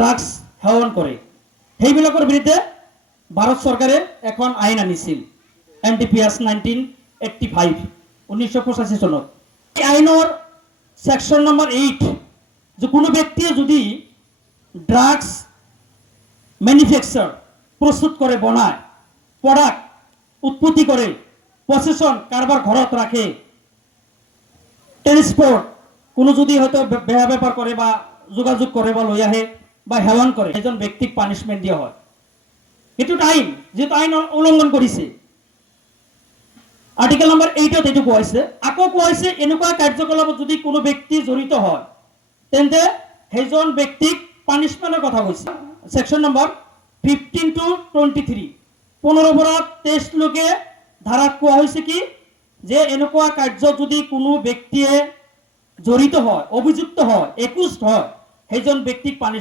drugs সেৱন কৰে সেইবিলাকৰ বিৰুদ্ধে ভাৰত চৰকাৰে এখন আইন আনিছিল NDPS 1985 1985 চনত এই আইনৰ সেকশন নম্বৰ 8 যে কোনো ব্যক্তিয়ে যদি ড্রাগস ম্যানুফ্যাকচার প্রস্তুত করে বনায় প্রোডাক্ট উৎপত্তি করে পসেশন কারবার ঘরত রাখে ট্রান্সপোর্ট কোনো যদি হয়তো বেয়া ব্যাপার করে বা যোগাযোগ করে বা লৈ আহে বা সেৱন কৰে এজন ব্যক্তিক পানিশমেন্ট দিয়া হয় এটো আইন যেটো আইন উল্লংঘন কৰিছে আর্টিকেল নম্বৰ 8 এটো কোৱা হৈছে আকৌ কোৱা হৈছে এনেকুৱা কাৰ্যকলাপত যদি কোনো ব্যক্তি জড়িত হয় তেন্তে সেইজন ব্যক্তিক পানিশমেন্টের কথা কৈছে সেকশন নম্বৰ 15 to 23 15 পৰা 23 লৈকে ধাৰাত কোৱা হৈছে কি যে এনেকুৱা কাৰ্য যদি কোনো ব্যক্তিয়ে জড়িত হয় অভিযুক্ত হয় একুজড হয় সেইজন ব্যক্তিক পানিশ